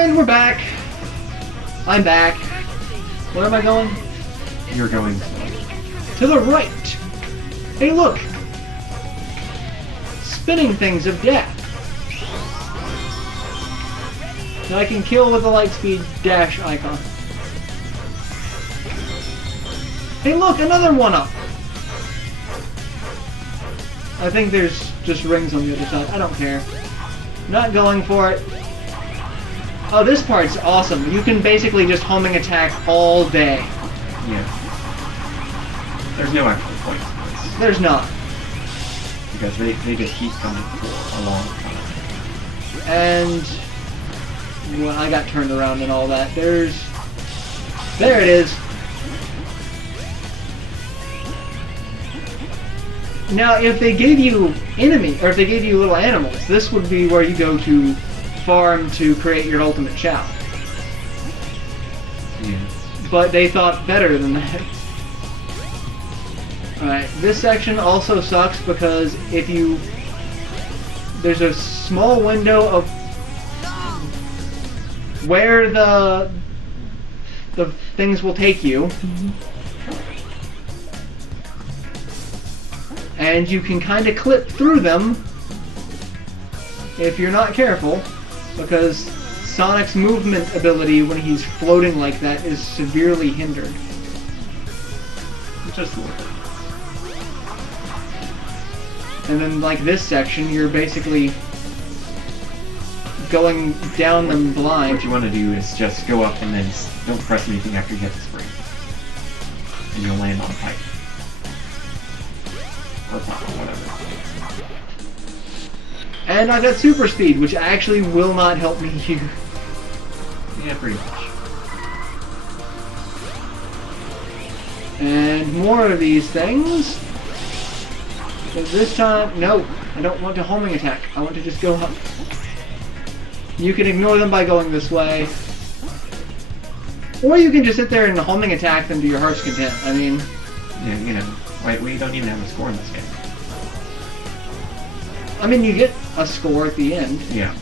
And we're back. I'm back. Where am I going? You're going To the right. Hey, look. Spinning things of death. That I can kill with the lightspeed dash icon. Hey, look, another one-up. I think there's just rings on the other side. I don't care. Not going for it. Oh, this part's awesome. You can basically just homing attack all day. Yeah. There's no actual point to this. There's not. Because they just keep coming for a long time. And well, I got turned around and all that. There it is. Now, if they gave you if they gave you little animals, this would be where you go to farm to create your ultimate chow. Yeah. But they thought better than that. Alright, this section also sucks because there's a small window of where the things will take you. And you can kind of clip through them if you're not careful, because Sonic's movement ability when he's floating like that is severely hindered. Just a little bit. And then, like this section, you're basically going down them blind. What you want to do is just go up and then don't press anything after you get the spring. And you'll land on a pipe. Or top, whatever. And I got super speed, which actually will not help me here. Yeah, pretty much. And more of these things. So this time, no, I don't want to homing attack. I want to just go up. You can ignore them by going this way. Or you can just sit there and homing attack them to your heart's content. I mean... Yeah, you know, we don't even have a score in this game. I mean, you get a score at the end. Yeah.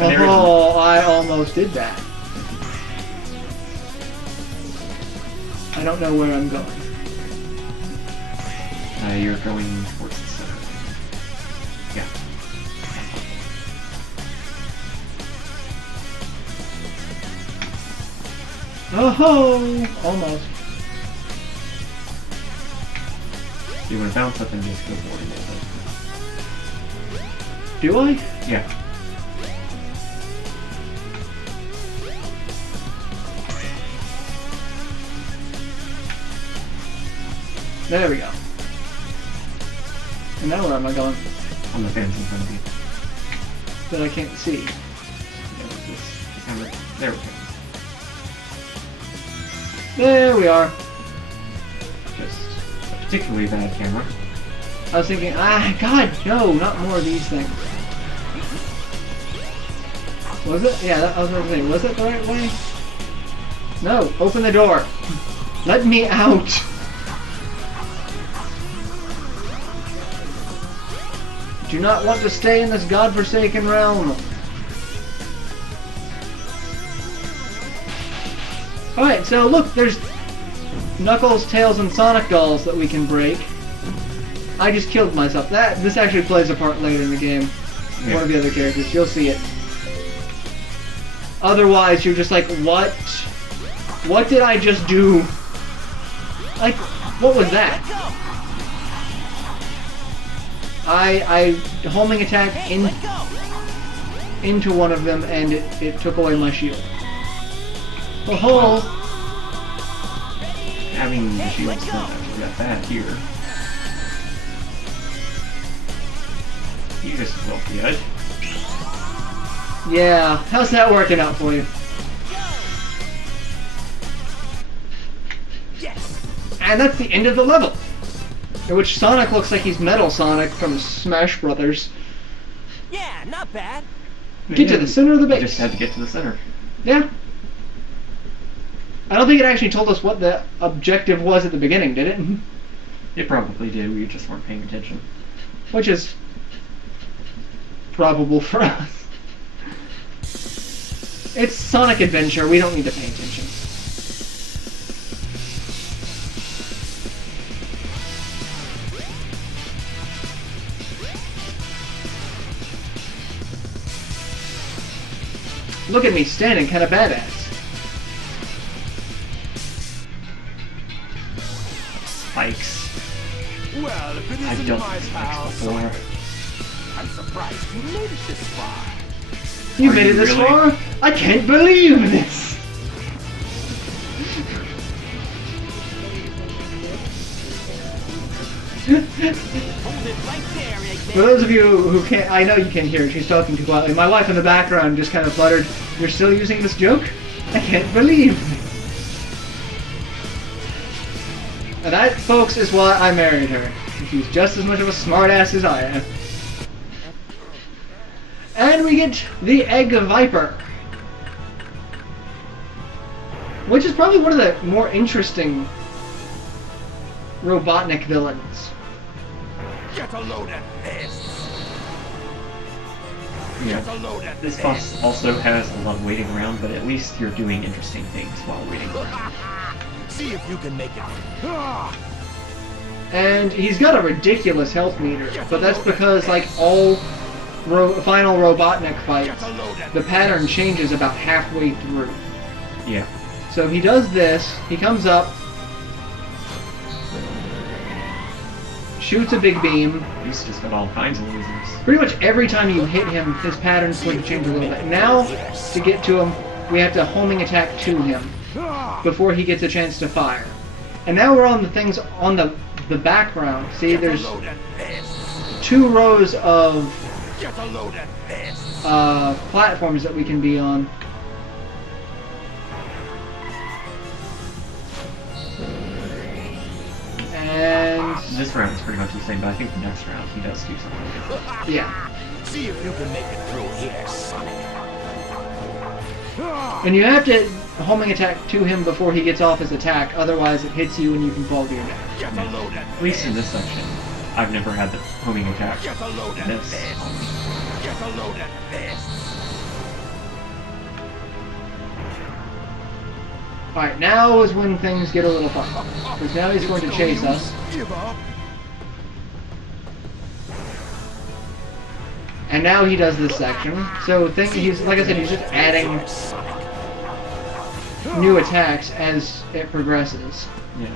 Oh, I almost did that. I don't know where I'm going. You're going towards the center. Yeah. Oh, almost. You want to bounce up and just go for it. Do I? Yeah. There we go. And now where am I going? On the fence in front of you. That I can't see. Yeah, just camera. There we go. There we are. Just a particularly bad camera. I was thinking, God, no, not more of these things. Was it? Yeah, I was going to say, was it the right way? No, open the door. Let me out. Do not want to stay in this godforsaken realm. Alright, so look, there's Knuckles, Tails, and Sonic dolls that we can break. I just killed myself. This actually plays a part later in the game. Yeah. One of the other characters. You'll see it. Otherwise, you're just like, what? What did I just do? Like, what was that? I homing attack into one of them and it took away my shield. Oh, Having the shield's not actually that bad here. You just will be good. yeah. How's that working out for you? Yes. And that's the end of the level. In which Sonic looks like he's Metal Sonic from Smash Brothers. Yeah, not bad. Get to the center of the You base. just had to get to the center. Yeah. I don't think it actually told us what the objective was at the beginning, did it? It probably did, we just weren't paying attention. Which is probable for us. It's Sonic Adventure, we don't need to pay attention. Look at me standing kinda badass. Spikes. Well, if it I've isn't dealt my with pal, spikes before. I'm surprised you made it this far. You Are made you it this really? far? I can't believe this! Hold it right there, Eggman. For those of you who can't, I know you can't hear it, she's talking too loudly. My wife in the background just kind of fluttered, "You're still using this joke? I can't believe this." And that, folks, is why I married her. She's just as much of a smartass as I am. And we get the Egg Viper, which is probably one of the more interesting Robotnik villains. Get a load at this. Yeah. Get a load at This this. boss also has a lot of waiting around, but at least you're doing interesting things while waiting around. See if you can make it. And he's got a ridiculous health meter, but that's because, like all final Robotnik fights, the pattern changes about halfway through. Yeah. So he does this, he comes up, shoots a big beam. He's just got all kinds of lasers. Pretty much every time you hit him, his pattern's going to change a little bit. Now, to get to him, we have to homing attack to him before he gets a chance to fire. And now we're on the things on the background. See, there's 2 rows of platforms that we can be on. And This round is pretty much the same, but I think the next round he does do something different. yeah. See if you can make it through here, Sonic. And you have to homing attack to him before he gets off his attack, otherwise it hits you and you can fall to your death. Get a load at At least in this section, I've never had the homing attack. Get a load at This. this. Get a load at this. Alright, now is when things get a little fun. Because now he's going to chase us. Give up. And now he does this section. So he's, like I said, he's just adding new attacks as it progresses. Yeah.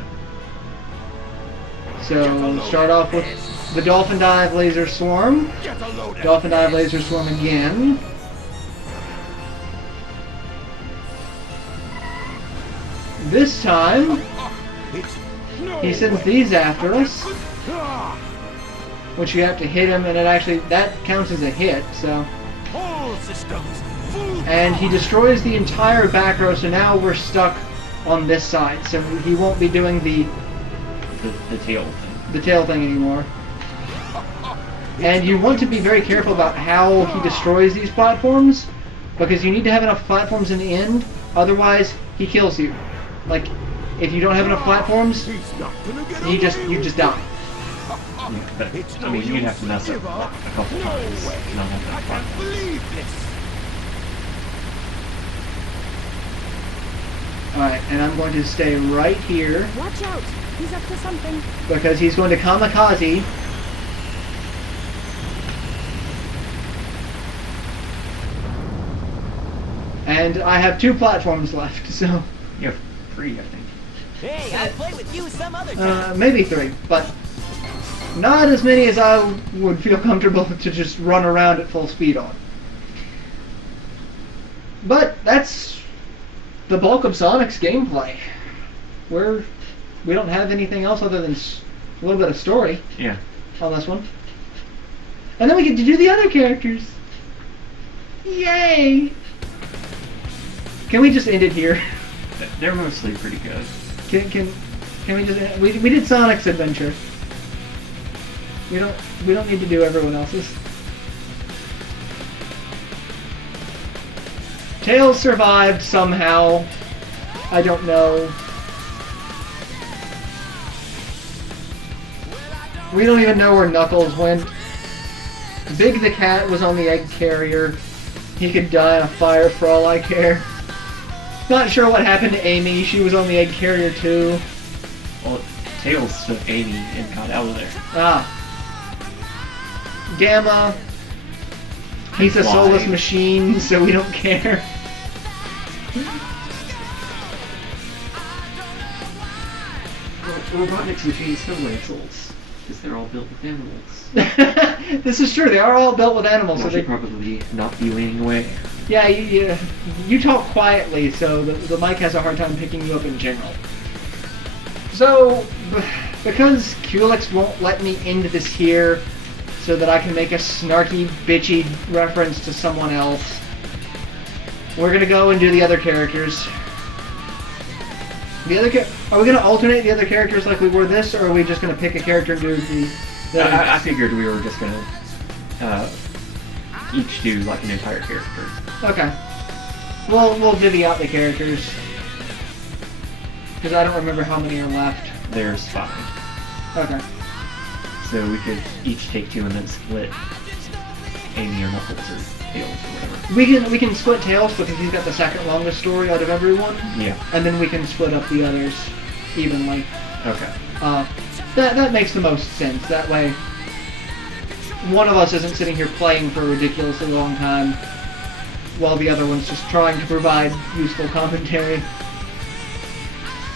So start off with the Dolphin Dive Laser Swarm. Get a load at Dolphin Dive Laser Swarm again. This time, he sends these after us, which you have to hit him, and that counts as a hit, so. All systems. Full And he destroys the entire back row, so now we're stuck on this side, so he won't be doing the tail thing. tail thing anymore. And you want to be very careful about how he destroys these platforms, because you need to have enough platforms in the end, otherwise he kills you. Like, if you don't have enough platforms, He's not gonna get you just die. Yeah, but, I mean, you'd have to mess up a couple times. Not have that fun. believe this. Alright, and I'm going to stay right here, Watch out! He's up to something. because he's going to kamikaze. And I have 2 platforms left, so You have 3, I think. Hey, I'll play with you some other time. maybe 3, but not as many as I would feel comfortable to just run around at full speed on. But that's the bulk of Sonic's gameplay. We don't have anything else other than a little bit of story Yeah. on this one. And then we get to do the other characters. Yay! Can we just end it here? They're mostly pretty good. Can we just we did Sonic's adventure. We don't need to do everyone else's. Tails survived somehow. I don't know. We don't even know where Knuckles went. Big the Cat was on the egg carrier. He could die in a fire for all I care. Not sure what happened to Amy. She was on the egg carrier too. Well, Tails took Amy and got out of there. Ah. Gamma. He's a Why? soulless machine, so we don't care. Well, Robotnik's machines still wear souls, because they're all built with animals. This is true. They are all built with animals, I so they should probably not be leaning away. Yeah, you talk quietly, so the mic has a hard time picking you up in general. So, because Culex won't let me end this here, so that I can make a snarky, bitchy reference to someone else, we're gonna go and do the other characters. Are we gonna alternate the other characters like we were this, or are we just gonna pick a character and do the I figured we were just gonna each do like an entire character. Okay. We'll divvy out the characters. Because I don't remember how many are left. There's 5. Okay. So we could each take 2 and then split Amy or Knuckles or Tails or whatever. We can split Tails because he's got the second longest story out of everyone. Yeah. And then we can split up the others evenly. Okay. That makes the most sense. That way, one of us isn't sitting here playing for a ridiculously long time, while the other one's just trying to provide useful commentary.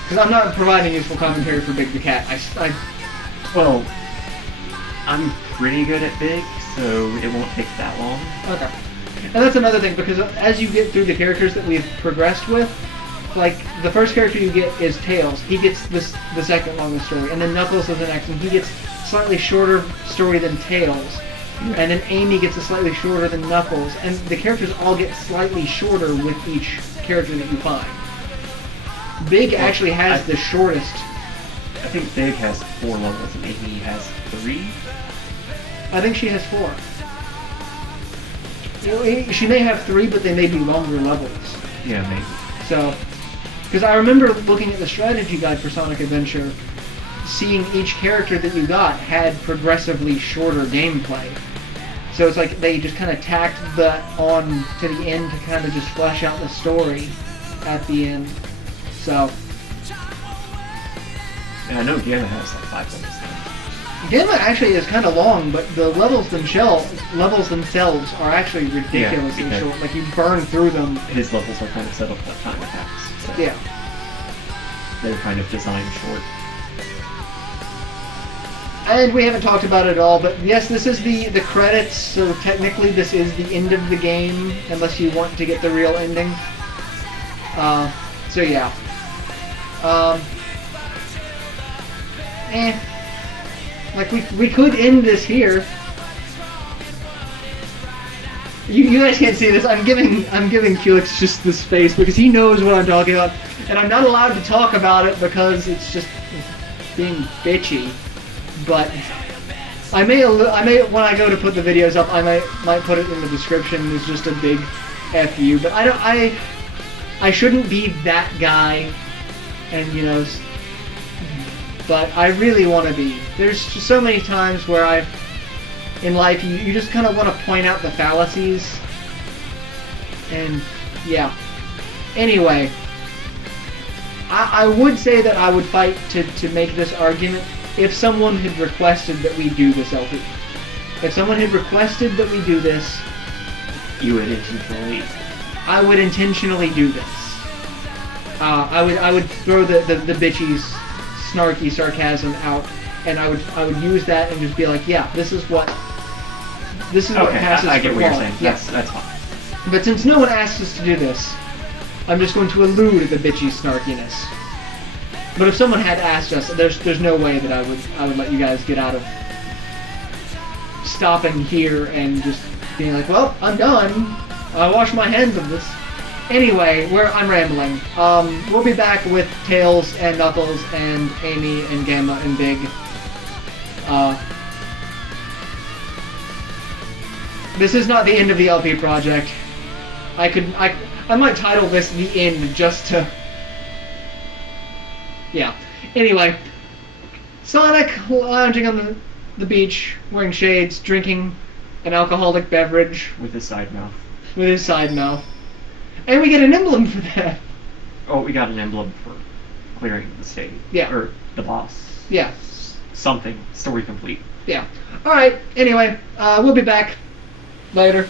Because I'm not providing useful commentary for Big the Cat. Well, I'm pretty good at Big, so it won't take that long. Okay. And that's another thing, because as you get through the characters that we've progressed with, like, the first character you get is Tails. He gets the second longest story, and then Knuckles is the next, and he gets slightly shorter story than Tails. And then Amy gets a slightly shorter than Knuckles, and the characters all get slightly shorter with each character that you find. Big actually has the shortest. I think Big has 4 levels and Amy has 3. I think she has 4. She may have 3, but they may be longer levels. Yeah, maybe. So, because I remember looking at the strategy guide for Sonic Adventure, seeing each character that you got had progressively shorter gameplay. So it's like they just kind of tacked that on to the end to kind of just flesh out the story at the end. So, And I know Gamma has like 5 levels now. Gamma actually is kind of long, but the levels themselves are actually ridiculously because short. Like you burn through them. His levels are kind of set up for time attacks. So Yeah. they're kind of designed short. And we haven't talked about it at all, but yes, this is the credits, so technically this is the end of the game, unless you want to get the real ending. So yeah. Like we could end this here. You guys can't see this. I'm giving Culex just this face because he knows what I'm talking about, and I'm not allowed to talk about it because it's just being bitchy. But I may when I go to put the videos up, I might put it in the description as just a big FU. But I shouldn't be that guy, and you know. But I really want to be. There's just so many times where in life, you just kind of want to point out the fallacies. And, yeah. Anyway, I would say that I would fight to make this argument if someone had requested that we do this LP. If someone had requested that we do this, You would intentionally. I would intentionally do this. I would throw the bitchy, snarky sarcasm out, and I would use that and just be like, yeah, this is what passes I get for what you're quality. saying. Yes. That's fine. But since no one asked us to do this, I'm just going to allude at the bitchy snarkiness. But if someone had asked us, there's no way that I would let you guys get out of stopping here and just being like, well, I'm done. I wash my hands of this. Anyway, I'm rambling. We'll be back with Tails and Knuckles and Amy and Gamma and Big. This is not the end of the LP project. I might title this The End just to... Yeah. Anyway, Sonic lounging on the beach, wearing shades, drinking an alcoholic beverage. With his side mouth. with his side mouth. And we get an emblem for that. Oh, we got an emblem for clearing the stage. Yeah. Or the boss. Yeah. Something. Story complete. Yeah. Alright, anyway, we'll be back later.